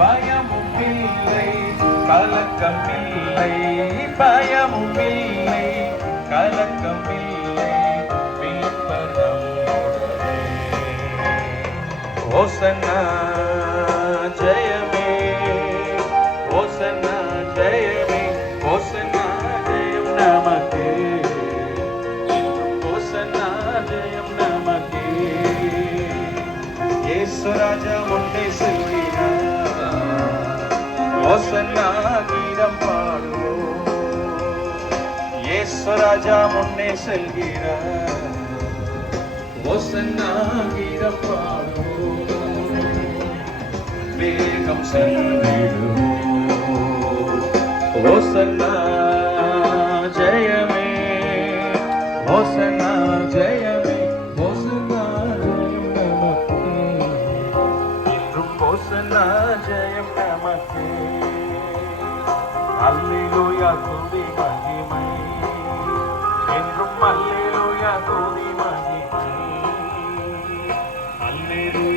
பயமும் இல்லை கலக்கம் இல்லை, பயமும் இல்லை கலக்கம் இல்லை, மீட்பர் நம்முடனே. ஓசன்னா ஜெயமே, ஓசன்னா ஜெயமே, ஓசன்னா ஜெயம் நமக்கு, ஓசன்னா ஜெயம் நமக்கு. இயேசு ராஜா முன்னே செல்கிறார், ஓசன்னா கீதம் பாடுவோம். இயேசு ராஜா முன்னே செல்கிறார், ஓசன்னா கீதம் பாடுவோம். வேகம் செல்லிடுவோம், ஓசன்னா ஜெயமே, ஓசன்னா ஜெயமே, ஓசன்னா ஜெயம் நமக்கு, இன்றும் ஓசன்னா ஜெயம் நமக்கு. அல்லேலூயா துதி மகிமை, என்றும் அல்லேலூயா துதி மகிமை, அல்லேலூயா